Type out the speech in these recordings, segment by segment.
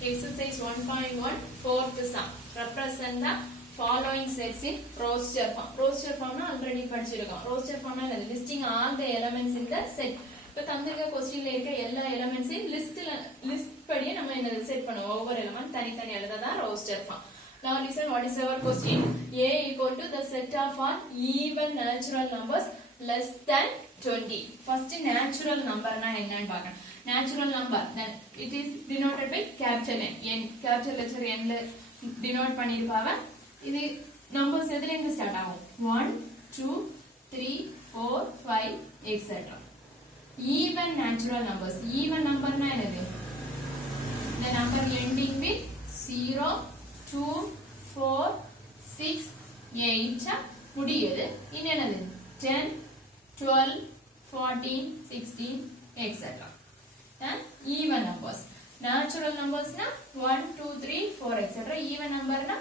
Exercise 1.1 fourth sum. Represent the following sets in roster form. Roster form na already படிச்சிருக்கோம். Roster form na listing all the elements in the set. இப்போ தந்திருக்க क्वेश्चनல இருக்க எல்லா எலிமெண்ட்ஸையும் லிஸ்ட் படி நம்ம என்ன செட் பண்ணுவோம். ஒவ்வொரு எலிமெண்ட் தனித்தனி எழுததா roster form. Now listen, what is our question? A equal to the set of all even natural numbers less than 20. First natural number na என்னன்னு பார்க்கணும். Natural number, then it is denoted by capital N. N capital letter N ல denote பண்ணிருப்பாங்க. இது numbers எதுல இருந்து ஸ்டார்ட் ஆகும்? 1 2 3 4 5 etc. Even natural numbers. Even number na என்னது? The number ending with 0 2 4 6 8 முடியுது. இன்னென்னது? 10 12 14 16 etc. And even numbers. Natural numbers na 1 2 3 4 etc. Even number na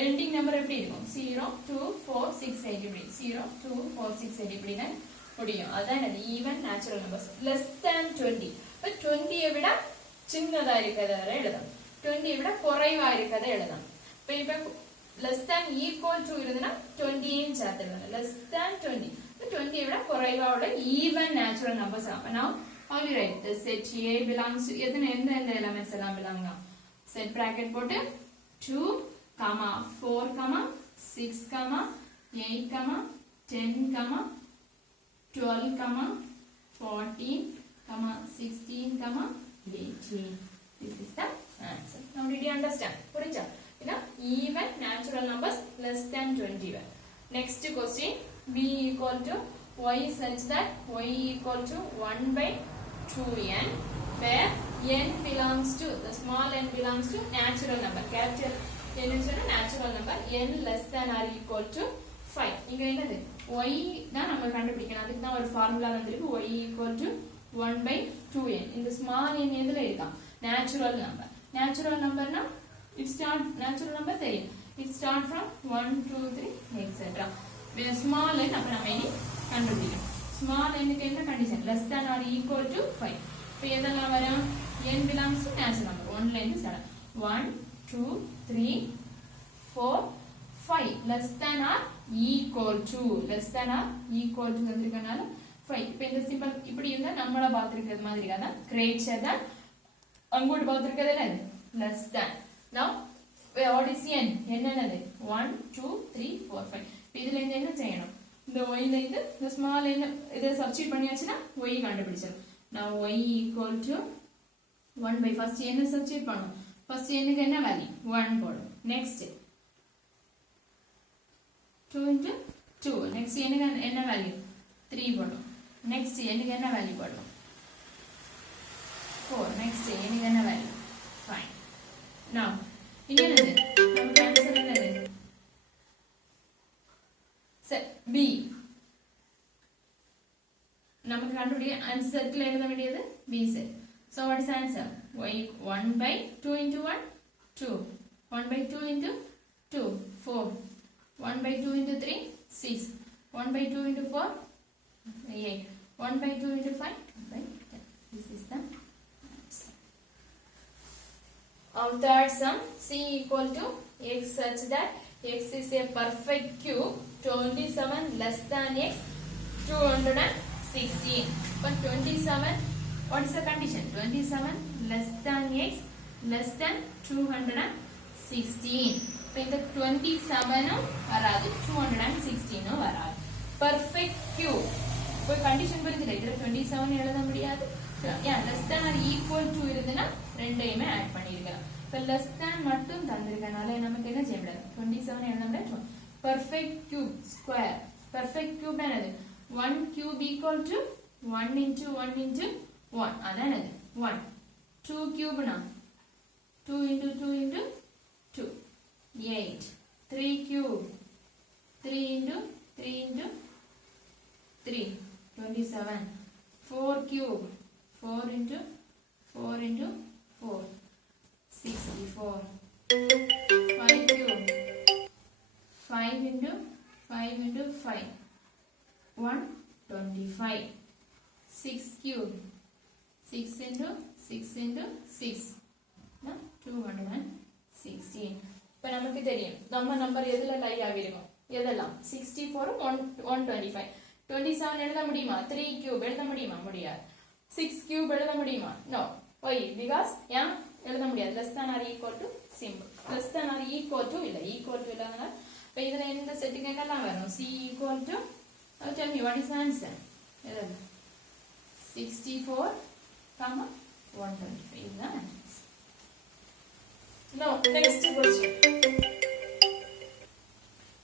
ending number எப்படி இருக்கும்? 0 2 4 6 8 இப்படி 0 2 4 6 8 இப்படி தான் முடியும். அதான் என்னது? Even natural numbers less than 20. இப்போ 20 விட சின்னதா இருக்கறத எழுதணும். 20 விட குறைவா இருக்கறத எழுதணும். இப்போ less than equal to இருந்தனா 20 ன்னு சேர்த்துடலாம். less than 20. 20 விட குறைவா உள்ள even natural numbers. அப்ப now how do you write? The set A belongs to எந்த elements எல்லாம் belong? Set bracket போட்டு 2, 4, 6, 8, 10, 12, 14, 16, 18. This is the answer. Now did you understand? புரிஞ்சா? இது even natural numbers less than 20. Next question, b equal to y such that y equal to 1 by 2n, where n belongs to, the small n belongs to natural number. Capital n is a natural number. N less than or equal to 5. இங்க என்னது? y தான் நம்ம கண்டுபிடிக்கணும். அதுக்கு தான் ஒரு ஃபார்முலா வந்திருக்கு. y equal to 1 by 2n. இந்த small n எதுல இருக்கா? Natural number. Natural number na it start, natural number தெரியும். It start from 1 2 3 etc. Where small n அப்ப நம்ம இனி கண்டுபிடிக்கணும். Small n க்கு என்ன condition? Less than or equal to 5. இப்போ எதெல்லாம் வரும்? n belongs to natural number. 1 ல இருந்து ஸ்டார்ட். 1 2 3 4 5 less than or equal to, less than or equal to வந்திருக்கனால 5. இப்போ இந்த சிம்பிள் இப்படி இருந்தா நம்மள பாத்துக்கிறது மாதிரி அதான் greater than, அங்கோட்டு பாத்துக்கிறது என்னது? Less than. Now what is n? என்னது? 1 2 3 4 5. இப்போ இதுல இருந்து என்ன செய்யணும்? இந்த y ல இருந்து இந்த small n இத சப்ஸ்டிட்யூட் பண்ணியாச்சுனா y கண்டுபிடிச்சிடலாம். Now y equal to 1 by first n substitute பண்ணனும். First n க்கு என்ன வேல்யூ? 1 போடும். Next 2 into 2. Next n க்கு என்ன வேல்யூ? 3 போடும். Next n க்கு என்ன வேல்யூ போடும்? 4. Next n க்கு என்ன வேல்யூ? 5. Now இங்க என்னது? நமக்கு ஆன்சர் என்னது? Set B. நமக்கு கண்டுபிடிக்க ஆன்சர்ல எழுத வேண்டியது B set. So what is the answer? Y 1 by 2 into 1 2. 1 by 2 into 2 4. 1 by 2 into 3 6. 1 by 2 into 4 8. 1 by 2 into 5 2 by 10. This is the answer. Our third sum, C equal to x such that x is a perfect cube. 27 less than x 216. But 27, what is the condition? 27 less than x less than 216. So in the 27 வராது 216 வராது. Perfect cube. இப்போ condition புரியுதுல? இதுல 27 எழுத முடியாது. less than or equal to இருந்தனா ரெண்டையுமே ஆட் பண்ணிருக்கலாம். இப்போ less than மட்டும் தந்திருக்கனால நமக்கு என்ன செய்ய முடியாது? 27 எழுத முடியாது. Perfect cube square. Perfect cube என்னது? 1 cube equal to 1 into 1 into 1. அதான் என்னது? 1. 2 cube na 2 into 2 into 2 8. 3 cube 3 into 3 into 3 27. 4 cube 4 into 4 into 4 64. 5 cube 5 into 5 into 5 125. 6 cube 6 into 6 into 6. No? நமக்கு தெரியும் நம்ம நம்பர் எதுல லை ஆகிருக்கும் எதெல்லாம் 64 125 27 எழுத முடியுமா 3 cube எழுத முடியுமா முடியாது 6 cube எழுத முடியுமா no why because ஏன் எழுத முடியாது less than or equal to symbol less than or equal to இல்ல equal to இல்லனா இப்போ இதுல எந்த செட்டுக்கு என்னலாம் வரும் c equal to tell me what is the answer எதெல்லாம் 64 125 is the answer. Now next question.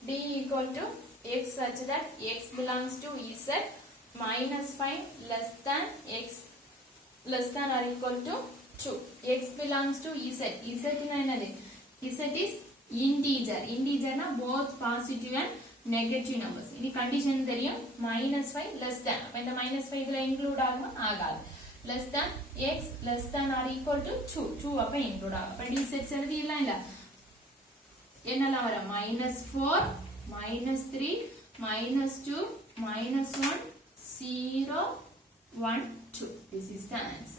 D equal to x such that x belongs to z minus 5 less than x less than or equal to 2. X belongs to z. Z is another. Z is integer. Integer na both positive and negative numbers. Ini condition theriyum minus 5 less than. Appo indha minus 5 idla include aguma agadu. Less than x less than or equal to 2. 2 appo include agum. Appo d sets eludiyilla illa. என்னலாம் வர -4 -3 -2 -1 0 1 2. This is the answer.